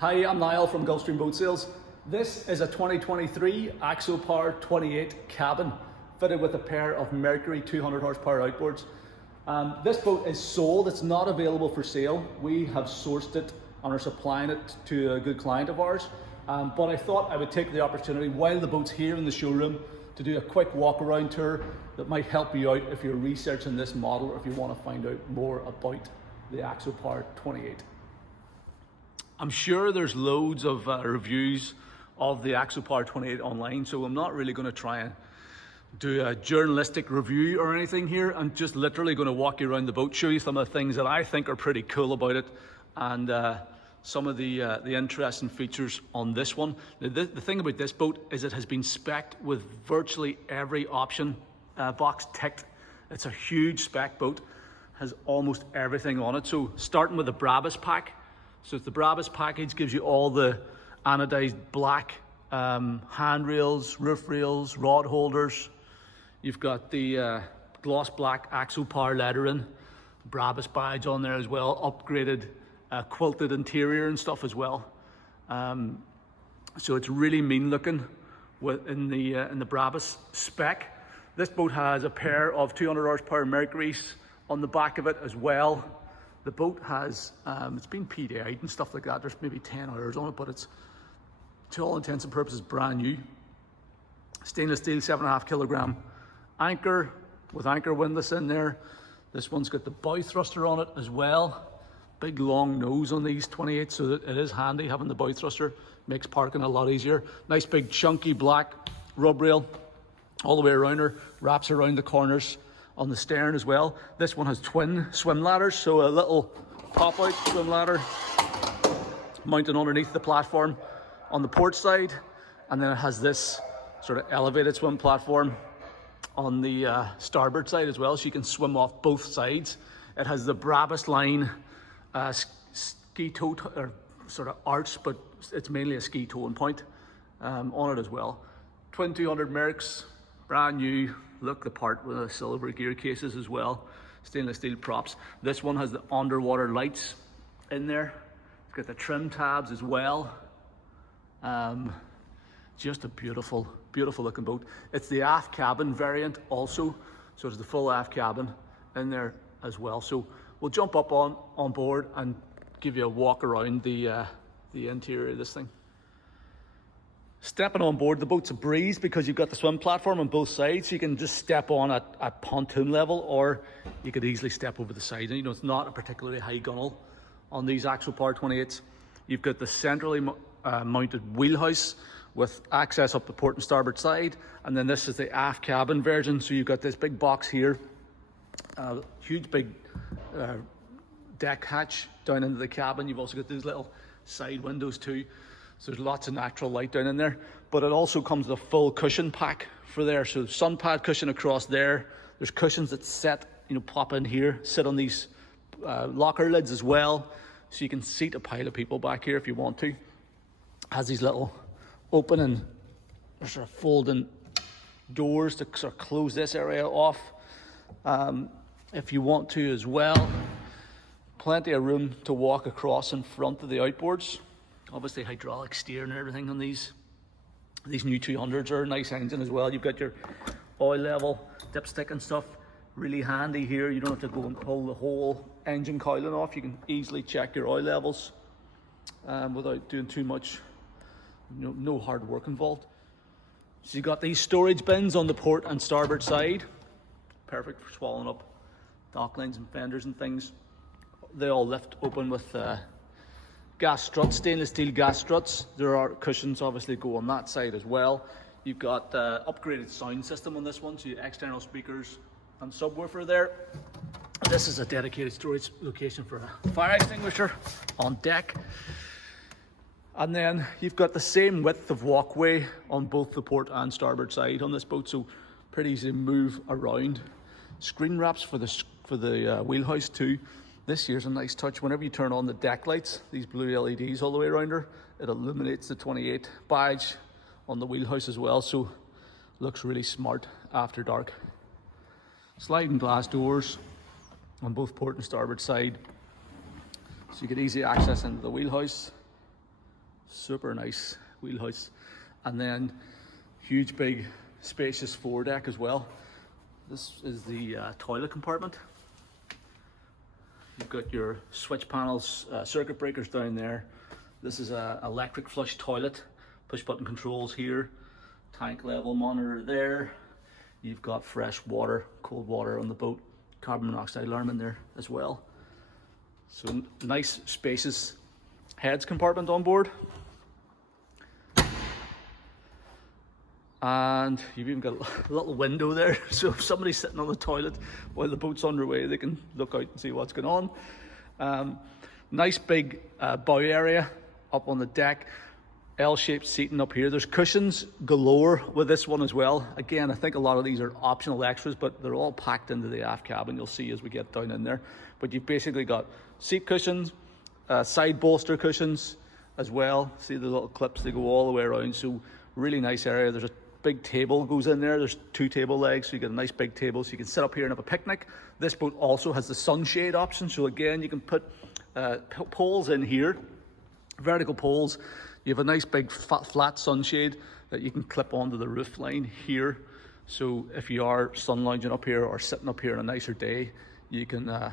Hi, I'm Niall from Gulfstream Boat Sales. This is a 2023 Axopar 28 cabin fitted with a pair of Mercury 200 horsepower outboards. This boat is sold, it's not available for sale. We have sourced it and are supplying it to a good client of ours. But I thought I would take the opportunity while the boat's here in the showroom to do a quick walk around tour that might help you out if you're researching this model or if you want to find out more about the Axopar 28. I'm sure there's loads of reviews of the Axopar 28 online, so I'm not really going to try and do a journalistic review or anything here. I'm just literally going to walk you around the boat, show you some of the things that I think are pretty cool about it, and some of the interesting features on this one. The thing about this boat is it has been spec'd with virtually every option box ticked. It's a huge spec boat, has almost everything on it. So starting with the Brabus pack. So it's the Brabus package, gives you all the anodized black handrails, roof rails, rod holders. You've got the gloss black Axopar lettering, Brabus badge on there as well, upgraded quilted interior and stuff as well. So it's really mean looking in the Brabus spec. This boat has a pair of 200 horsepower Mercuries on the back of it as well. The boat has, it's been PDI'd and stuff like that. There's maybe 10 hours on it, but it's, to all intents and purposes, brand new. Stainless steel 7.5 kilogram anchor with anchor windlass in there. This one's got the bow thruster on it as well. Big long nose on these 28, so that it is handy having the bow thruster. Makes parking a lot easier. Nice big chunky black rub rail all the way around her, wraps around the corners on the stern as well. This one has twin swim ladders, so a little pop-out swim ladder mounted underneath the platform on the port side, and then it has this sort of elevated swim platform on the starboard side as well, so you can swim off both sides. It has the Brabus line ski toe, or sort of arch, but it's mainly a ski towing point on it as well. Twin 200 Mercs, brand new, look the part with the silver gear cases as well. Stainless steel props. This one has the underwater lights in there. It's got the trim tabs as well. Just a beautiful, beautiful looking boat. It's the aft cabin variant also, so it's the full aft cabin in there as well. So we'll jump up on board and give you a walk around the interior of this thing. Stepping on board, the boat's a breeze because you've got the swim platform on both sides, so you can just step on at pontoon level, or you could easily step over the side. You know, it's not a particularly high gunnel on these Axopar 28s. You've got the centrally mounted wheelhouse with access up the port and starboard side, and then this is the aft cabin version. So you've got this big box here, huge big deck hatch down into the cabin. You've also got these little side windows too. So there's lots of natural light down in there, but it also comes with a full cushion pack for there. So Sunpad cushion across there. There's cushions that set, you know, pop in here, sit on these locker lids as well. So you can seat a pile of people back here if you want to. Has these little opening, sort of folding doors to sort of close this area off if you want to as well. Plenty of room to walk across in front of the outboards. Obviously hydraulic steering and everything on these new 200s are a nice engine as well. You've got your oil level dipstick and stuff, really handy here. You don't have to go and pull the whole engine cowling off. You can easily check your oil levels without doing too much, no hard work involved. So you've got these storage bins on the port and starboard side, perfect for swallowing up dock lines and fenders and things. They all lift open with gas struts, stainless steel gas struts. There are cushions obviously go on that side as well. You've got upgraded sound system on this one, so your external speakers and subwoofer there. This is a dedicated storage location for a fire extinguisher on deck. And then you've got the same width of walkway on both the port and starboard side on this boat, so pretty easy to move around. Screen wraps for the wheelhouse too. This here's a nice touch. Whenever you turn on the deck lights, these blue LEDs all the way around her, it illuminates the 28 badge on the wheelhouse as well, so looks really smart after dark. Sliding glass doors on both port and starboard side, so you get easy access into the wheelhouse. Super nice wheelhouse. And then huge big spacious foredeck as well. This is the toilet compartment. You've got your switch panels, circuit breakers down there. This is a electric flush toilet, push button controls here, tank level monitor there. You've got fresh water, cold water on the boat, carbon monoxide alarm in there as well. So nice spacious heads compartment on board. And you've even got a little window there, so if somebody's sitting on the toilet while the boat's underway, they can look out and see what's going on. Nice big bow area up on the deck, L-shaped seating up here. There's cushions galore with this one as well. Again, I think a lot of these are optional extras, but they're all packed into the aft cabin. You'll see as we get down in there. But you've basically got seat cushions, side bolster cushions as well. See the little clips, they go all the way around. So really nice area. There's a big table goes in there. There's 2 table legs, so you get a nice big table, so you can sit up here and have a picnic. This boat also has the sunshade option, so again, you can put poles in here, vertical poles. You have a nice big flat sunshade that you can clip onto the roof line here. So if you are sun lounging up here or sitting up here on a nicer day, you can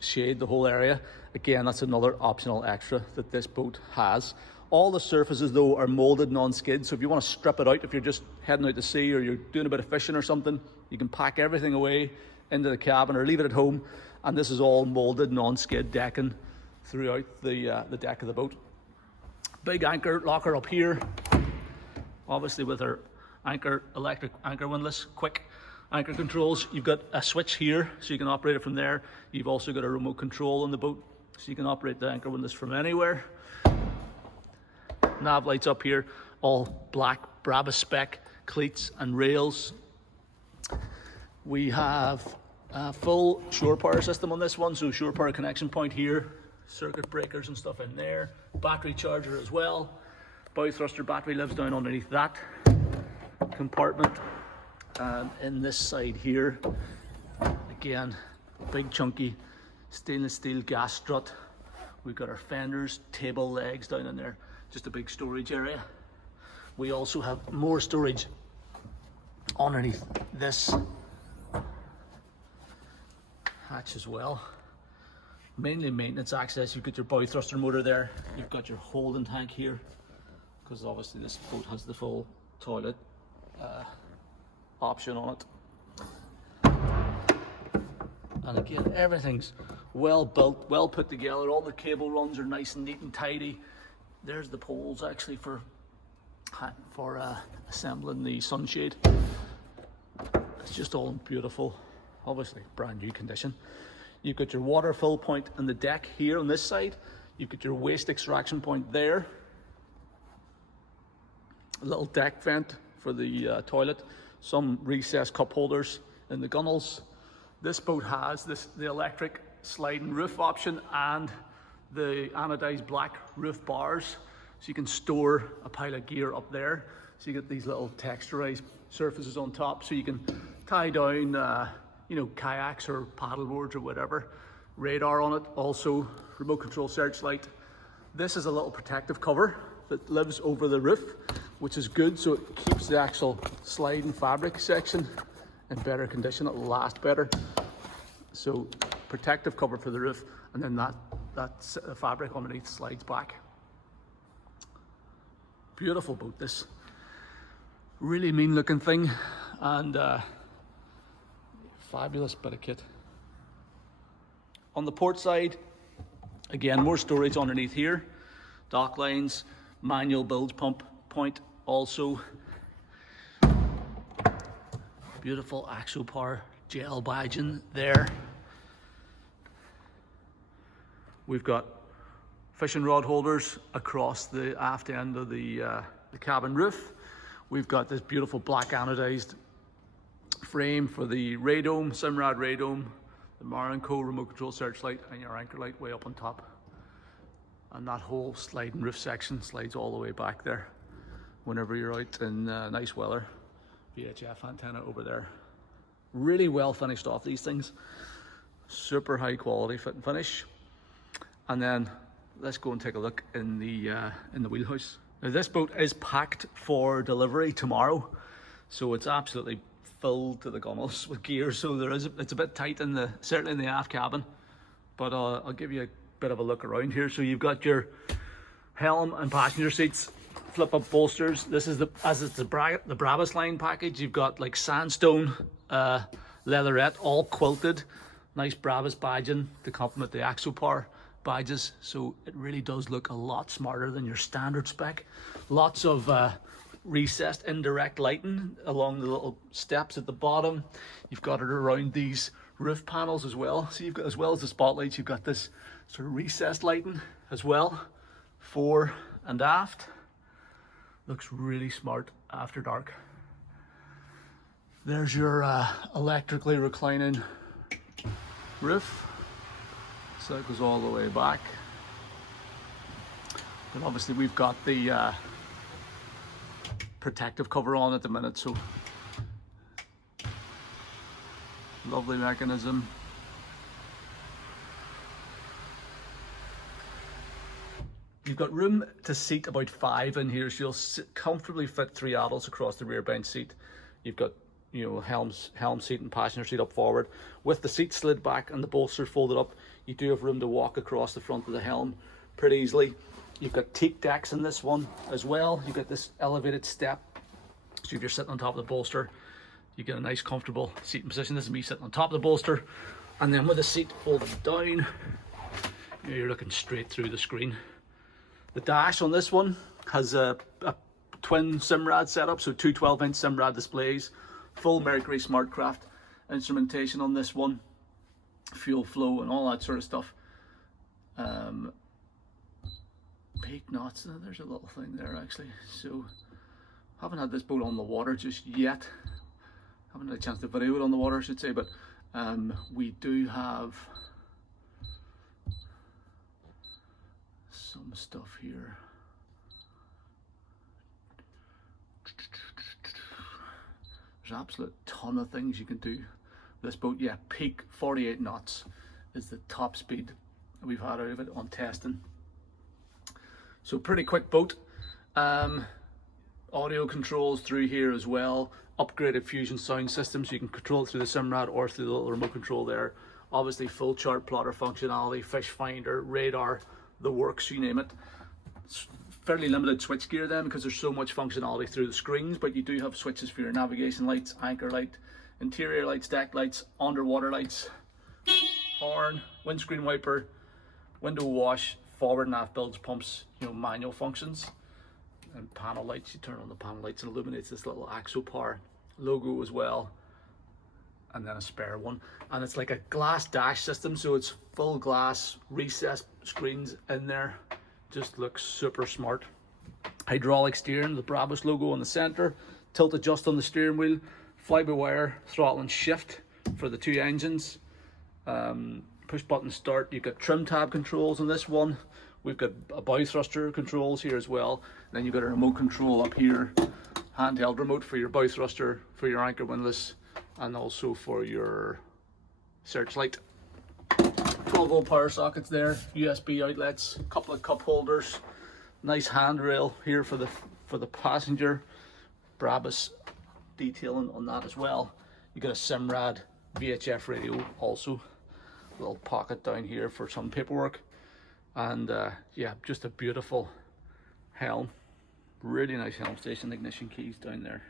shade the whole area. Again, that's another optional extra that this boat has. All the surfaces though are molded non-skid, so if you want to strip it out, if you're just heading out to sea or you're doing a bit of fishing or something, you can pack everything away into the cabin or leave it at home. And this is all molded non-skid decking throughout the deck of the boat. Big anchor locker up here, obviously with our electric anchor windlass, quick anchor controls. You've got a switch here, so you can operate it from there. You've also got a remote control on the boat, so you can operate the anchor windlass from anywhere. Nav lights up here, all black Brabus spec cleats and rails. We have a full shore power system on this one, so shore power connection point here, circuit breakers and stuff in there, battery charger as well. Bow thruster battery lives down underneath that compartment. And in this side here, again, big chunky stainless steel gas strut. We've got our fenders, table legs down in there, just a big storage area. We also have more storage underneath this hatch as well. Mainly maintenance access. You've got your bow thruster motor there. You've got your holding tank here, because obviously this boat has the full toilet option on it. And again, everything's well built, well put together. All the cable runs are nice and neat and tidy. There's the poles actually for assembling the sunshade. It's just all beautiful, obviously brand new condition. You've got your water fill point on the deck here on this side. You've got your waste extraction point there. A little deck vent for the toilet. Some recessed cup holders in the gunnels. This boat has the electric sliding roof option and the anodized black roof bars, so you can store a pile of gear up there. So you get these little texturized surfaces on top, so you can tie down kayaks or paddle boards or whatever. Radar on it, also remote control searchlight. This is a little protective cover that lives over the roof, which is good, so it keeps the actual sliding fabric section in better condition. It'll last better. So protective cover for the roof, and then that fabric underneath slides back. Beautiful boat, this. Really mean looking thing, and fabulous bit of kit. On the port side, again, more storage underneath here. Dock lines, manual bilge pump point also. Beautiful Axopar gel badging there. We've got fishing rod holders across the aft end of the cabin roof. We've got this beautiful black anodized frame for the radome, Simrad radome, the Mar & Co remote control searchlight, and your anchor light way up on top. And that whole sliding roof section slides all the way back there whenever you're out in nice weather. VHF antenna over there. Really well finished off, these things. Super high quality fit and finish. And then let's go and take a look in the wheelhouse. Now this boat is packed for delivery tomorrow, so it's absolutely filled to the gunnels with gear. So it's a bit tight certainly in the aft cabin, but I'll give you a bit of a look around here. So you've got your helm and passenger seats, flip up bolsters. This is the Brabus line package. You've got like sandstone leatherette, all quilted, nice Brabus badging to complement the Axopar badges. So it really does look a lot smarter than your standard spec. Lots of recessed indirect lighting along the little steps at the bottom. You've got it around these roof panels as well. So you've got, as well as the spotlights, you've got this sort of recessed lighting as well, fore and aft. Looks really smart after dark. There's your electrically reclining roof. So it goes all the way back. But obviously we've got the protective cover on at the minute, so lovely mechanism. You've got room to seat about 5 in here, so you'll comfortably fit 3 adults across the rear bench seat. You've got, you know, helm seat and passenger seat up forward. With the seat slid back and the bolsters folded up, you do have room to walk across the front of the helm pretty easily. You've got teak decks in this one as well. You've got this elevated step, so if you're sitting on top of the bolster, you get a nice comfortable seating position. This is me sitting on top of the bolster, and then with the seat folded down, you know, you're looking straight through the screen. The dash on this one has a twin Simrad setup, so 2 12-inch Simrad displays, full Mercury Smartcraft instrumentation on this one, fuel flow and all that sort of stuff. Peak knots, there's a little thing there actually. So haven't had this boat on the water just yet. Haven't had a chance to video it on the water, I should say, but we do have some stuff here. There's an absolute ton of things you can do with this boat. Yeah, peak 48 knots is the top speed we've had out of it on testing. So pretty quick boat. Audio controls through here as well. Upgraded Fusion sound system, so you can control it through the Simrad or through the little remote control there. Obviously full chart plotter functionality, fish finder, radar, the works, you name it. It's fairly limited switch gear then, because there's so much functionality through the screens, but you do have switches for your navigation lights, anchor light, interior lights, deck lights, underwater lights, horn, windscreen wiper, window wash, forward and aft bilge pumps, you know, manual functions, and panel lights. You turn on the panel lights and illuminates this little Axopar logo as well, and then a spare one. And it's like a glass dash system, so it's full glass recessed screens in there. Just looks super smart. Hydraulic steering, the Brabus logo on the center, tilt adjust on the steering wheel, fly-by-wire throttle and shift for the 2 engines, push button start. You've got trim tab controls on this one. We've got a bow thruster controls here as well. And then you've got a remote control up here, handheld remote for your bow thruster, for your anchor windlass, and also for your searchlight. 12-volt power sockets there, USB outlets, a couple of cup holders, nice handrail here for the passenger. Brabus detailing on that as well. You got a Simrad VHF radio also. Little pocket down here for some paperwork, and yeah, just a beautiful helm. Really nice helm station, ignition keys down there.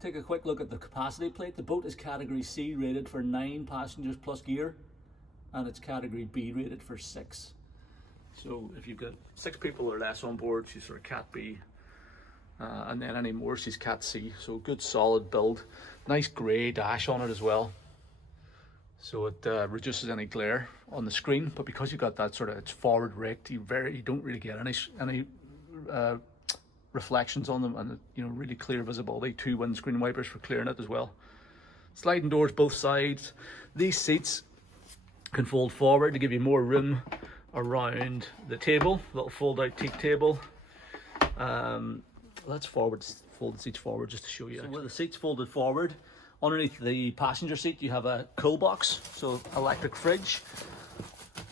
Take a quick look at the capacity plate. The boat is category C rated for 9 passengers plus gear, and it's category B rated for 6. So if you've got 6 people or less on board, she's sort of cat B, and then any more, she's cat C. So good solid build. Nice grey dash on it as well, so it reduces any glare on the screen. But because you've got that sort of, it's forward raked, you don't really get any reflections on them, and you know, really clear visibility. 2 windscreen wipers for clearing it as well. Sliding doors both sides. These seats can fold forward to give you more room around the table. Little fold out teak table. Let's fold the seats forward just to show you. So with the seats folded forward, Underneath the passenger seat you have a cool box, so electric fridge.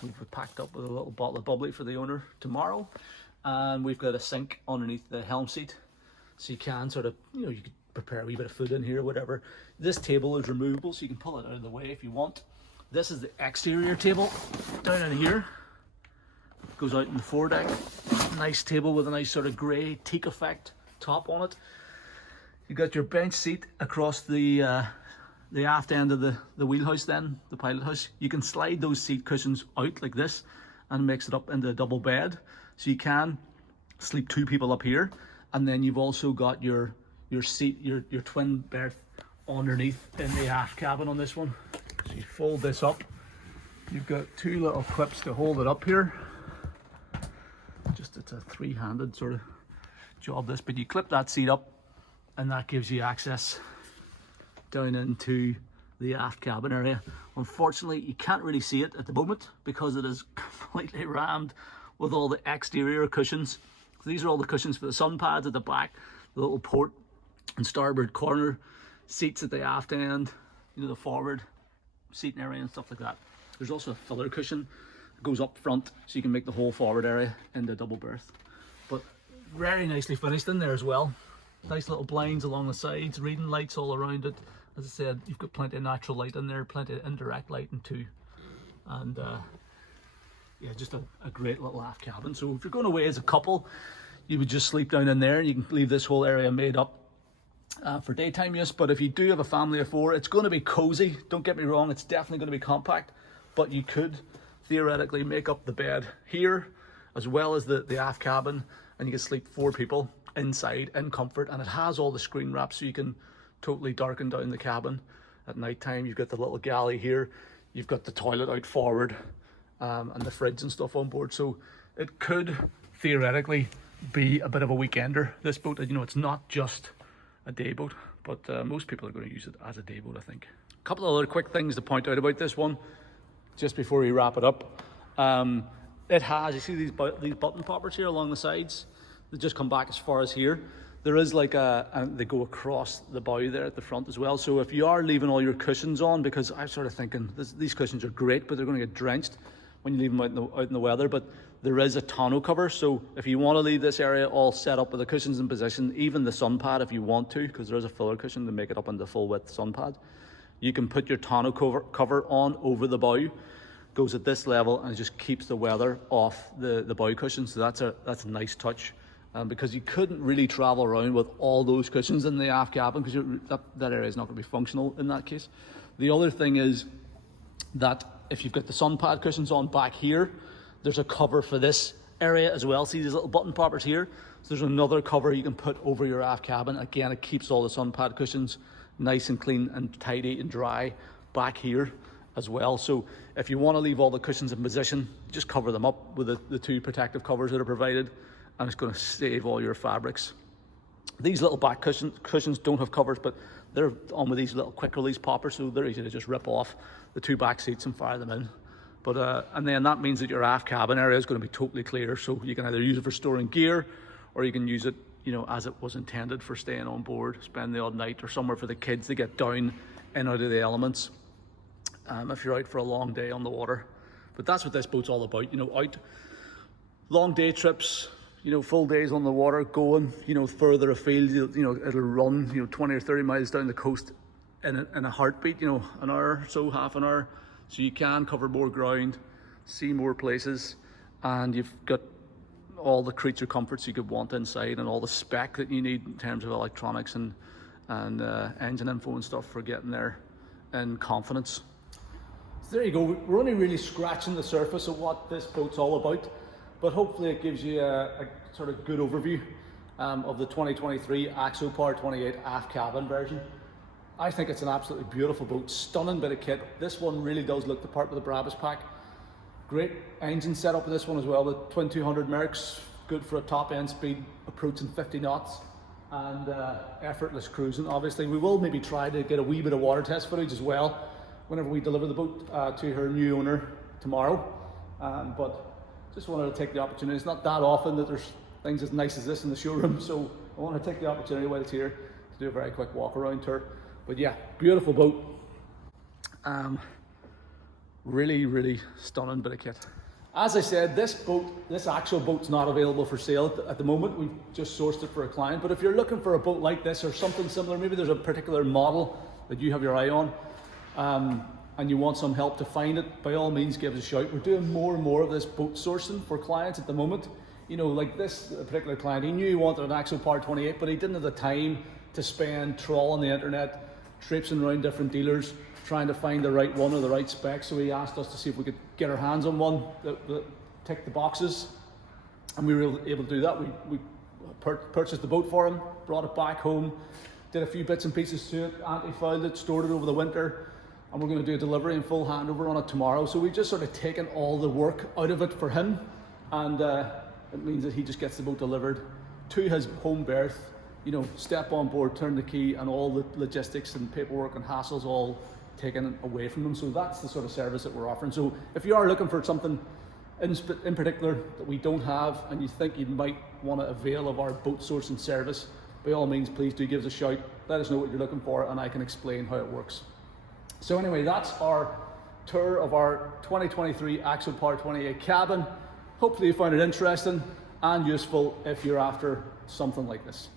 We've packed up with a little bottle of bubbly for the owner tomorrow. And we've got a sink underneath the helm seat, so you can sort of, you could prepare a wee bit of food in here or whatever. This table is removable, so you can pull it out of the way if you want. This is the exterior table down in here. Goes out in the foredeck. Nice table with a nice sort of grey teak effect top on it. You've got your bench seat across the aft end of the wheelhouse then, the pilot house. You can slide those seat cushions out like this and it makes it up into a double bed. So you can sleep 2 people up here. And then you've also got your seat, your twin berth underneath in the aft cabin on this one. So you fold this up. You've got 2 little clips to hold it up here. Just it's a 3-handed sort of job this, but you clip that seat up and that gives you access down into the aft cabin area. Unfortunately, you can't really see it at the moment because it is completely rammed with all the exterior cushions. So these are all the cushions for the sun pads at the back, the little port and starboard corner seats at the aft end, the forward seating area and stuff like that. There's also a filler cushion that goes up front so you can make the whole forward area into double berth. But very nicely finished in there as well. Nice little blinds along the sides, reading lights all around it. As I said, you've got plenty of natural light in there, plenty of indirect lighting too. And yeah, just a great little aft cabin. So if you're going away as a couple, you would just sleep down in there. You can leave this whole area made up for daytime use. But if you do have a family of 4, it's going to be cozy. Don't get me wrong, it's definitely going to be compact. But you could theoretically make up the bed here as well as the aft cabin, and you can sleep 4 people inside in comfort. And it has all the screen wraps, so you can totally darken down the cabin at night time. You've got the little galley here, you've got the toilet out forward, and the fridge and stuff on board. So it could theoretically be a bit of a weekender, this boat. It's not just a day boat, but most people are going to use it as a day boat, I think. A couple of other quick things to point out about this one just before we wrap it up. It has, you see these button poppers here along the sides, they just come back as far as here. There is like and they go across the bow there at the front as well. So if you are leaving all your cushions on, because I'm sort of thinking these cushions are great, but they're going to get drenched when you leave them out in the weather. But there is a tonneau cover, so if you want to leave this area all set up with the cushions in position, even the sun pad if you want to, because there is a filler cushion to make it up into full width sun pad, you can put your tonneau cover on over the bow. Goes at this level and it just keeps the weather off the bow cushions. So that's a nice touch, because you couldn't really travel around with all those cushions in the aft cabin, because that area is not going to be functional in that case. The other thing is that if you've got the Sunpad cushions on back here, there's a cover for this area as well. See these little button poppers here? So there's another cover you can put over your aft cabin. Again, it keeps all the Sunpad cushions nice and clean and tidy and dry back here as well. So if you want to leave all the cushions in position, just cover them up with the 2 protective covers that are provided, and it's going to save all your fabrics. These little back cushions don't have covers, but they're on with these little quick release poppers, so they're easy to just rip off the 2 back seats and fire them in. But and then that means that your aft cabin area is going to be totally clear, so you can either use it for storing gear, or you can use it, as it was intended for staying on board, spend the odd night, or somewhere for the kids to get down and out of the elements, if you're out for a long day on the water. But that's what this boat's all about, out long day trips, full days on the water, going, further afield. It'll run, 20 or 30 miles down the coast in a heartbeat, an hour or so, half an hour. So you can cover more ground, see more places, and you've got all the creature comforts you could want inside, and all the spec that you need in terms of electronics and engine info and stuff for getting there in confidence. So there you go. We're only really scratching the surface of what this boat's all about, but hopefully it gives you a sort of good overview of the 2023 Axopar 28 aft cabin version. I think it's an absolutely beautiful boat, stunning bit of kit. This one really does look the part with the Brabus pack. Great engine setup in this one as well, with twin 200 Mercs, good for a top end speed approaching 50 knots, and effortless cruising. Obviously, we will maybe try to get a wee bit of water test footage as well whenever we deliver the boat to her new owner tomorrow. But just wanted to take the opportunity. It's not that often that there's things as nice as this in the showroom, so I want to take the opportunity while it's here to do a very quick walk around tour. But yeah, beautiful boat. Really, really stunning bit of kit. As I said, this actual boat's not available for sale at the moment. We've just sourced it for a client. But if you're looking for a boat like this or something similar, maybe there's a particular model that you have your eye on, and you want some help to find it, by all means give us a shout. We're doing more and more of this boat sourcing for clients at the moment. You know, like this particular client, he knew he wanted an Axopar 28, but he didn't have the time to spend trawling the internet, traipsing around different dealers, trying to find the right one or the right spec. So he asked us to see if we could get our hands on one that ticked the boxes, and we were able to do that. We purchased the boat for him, brought it back home, did a few bits and pieces to it, anti-fouled it, stored it over the winter, and we're going to do a delivery and full handover on it tomorrow. So we've just sort of taken all the work out of it for him, and it means that he just gets the boat delivered to his home berth, you know, step on board, turn the key, and all the logistics and paperwork and hassles all taken away from them. So that's the sort of service that we're offering. So if you are looking for something in particular that we don't have, and you think you might want to avail of our boat sourcing service, by all means, please do give us a shout. Let us know what you're looking for, and I can explain how it works. So anyway, that's our tour of our 2023 Axopar 28 cabin. Hopefully you found it interesting and useful if you're after something like this.